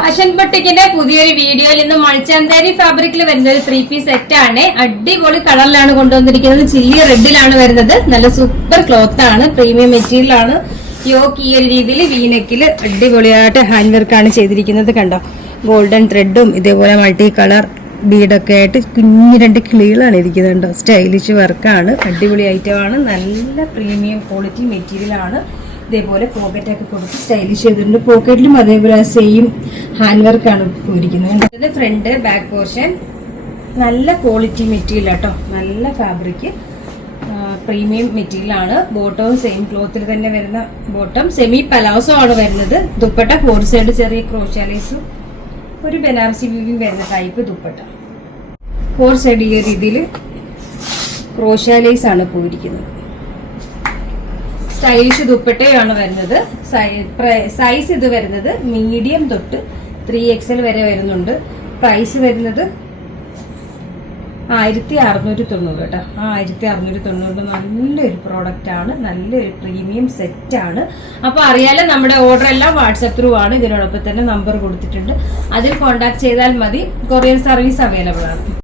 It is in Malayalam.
ഫാഷൻ ബൊട്ടിക്കിന്റെ പുതിയൊരു വീഡിയോയിൽ ഇന്ന് മൾച്ചാന്തേരി ഫാബ്രിക്കിൽ വരുന്ന ഒരു 3-piece സെറ്റ് ആണ്. അടിപൊളി കളറിലാണ് കൊണ്ടുവന്നിരിക്കുന്നത്. ചില്ലി റെഡിലാണ് വരുന്നത്. നല്ല സൂപ്പർ ക്ലോത്ത് ആണ്, പ്രീമിയം മെറ്റീരിയൽ ആണ്. യോക്ക് ഈ ഒരു രീതിയിൽ വീനെക്കിൽ അടിപൊളിയായിട്ട് ഹാൻഡ് വർക്ക് ആണ് ചെയ്തിരിക്കുന്നത്. കണ്ടോ, ഗോൾഡൻ ത്രെഡും ഇതേപോലെ മൾട്ടി കളർ ബീഡൊക്കെ ആയിട്ട് കുഞ്ഞു 2 കിളികളാണ് ഇരിക്കുന്നത്. കണ്ടോ, സ്റ്റൈലിഷ് വർക്കാണ്, അടിപൊളി ഐറ്റമാണ്, നല്ല പ്രീമിയം ക്വാളിറ്റി മെറ്റീരിയൽ ആണ്. ഇതേപോലെ പോക്കറ്റ് ഒക്കെ കൊടുത്ത് സ്റ്റൈലിഷ് ചെയ്തിട്ടുണ്ട്. പോക്കറ്റിലും അതേപോലെ സെയിം ഹാൻഡ് വർക്കാണ് പോയിരിക്കുന്നത്. ഫ്രണ്ട് ബാക്ക് പോർഷൻ നല്ല ക്വാളിറ്റി മെറ്റീരിയൽ ആട്ടോ, നല്ല ഫാബ്രിക്, പ്രീമിയം മെറ്റീരിയൽ ആണ്. ബോട്ടവും സെയിം ക്ലോത്തിൽ തന്നെ വരുന്ന ബോട്ടം, സെമി പലാസോ ആണ് വരുന്നത്. ദുപ്പട്ട 4 സൈഡ് ചെറിയ ക്രോഷാലേസും ഒരു ബനാറസി വീവിയും വരുന്ന ടൈപ്പ് ദുപ്പട്ട. 4 സൈഡ് ഈ രീതിയിൽ ക്രോഷാലേസ് ആണ് പോയിരിക്കുന്നത്. സ്റ്റൈലിഷ് ദുപ്പട്ടയാണ് വരുന്നത്. സൈസ് ഇത് വരുന്നത് മീഡിയം തൊട്ട് 3XL വരെ വരുന്നുണ്ട്. പ്രൈസ് വരുന്നത് 1690 കേട്ടോ. 1690 നല്ലൊരു പ്രോഡക്റ്റ് ആണ്, നല്ലൊരു പ്രീമിയം സെറ്റ് ആണ്. അപ്പൊ അറിയാലോ, നമ്മുടെ ഓർഡർ എല്ലാം വാട്സ്ആപ്പ് ത്രൂ ആണ്. ഇതിനോടൊപ്പം തന്നെ നമ്പർ കൊടുത്തിട്ടുണ്ട്, അതിൽ കോൺടാക്ട് ചെയ്താൽ മതി. കൊറിയർ സർവീസ് അവൈലബിൾ ആണ്.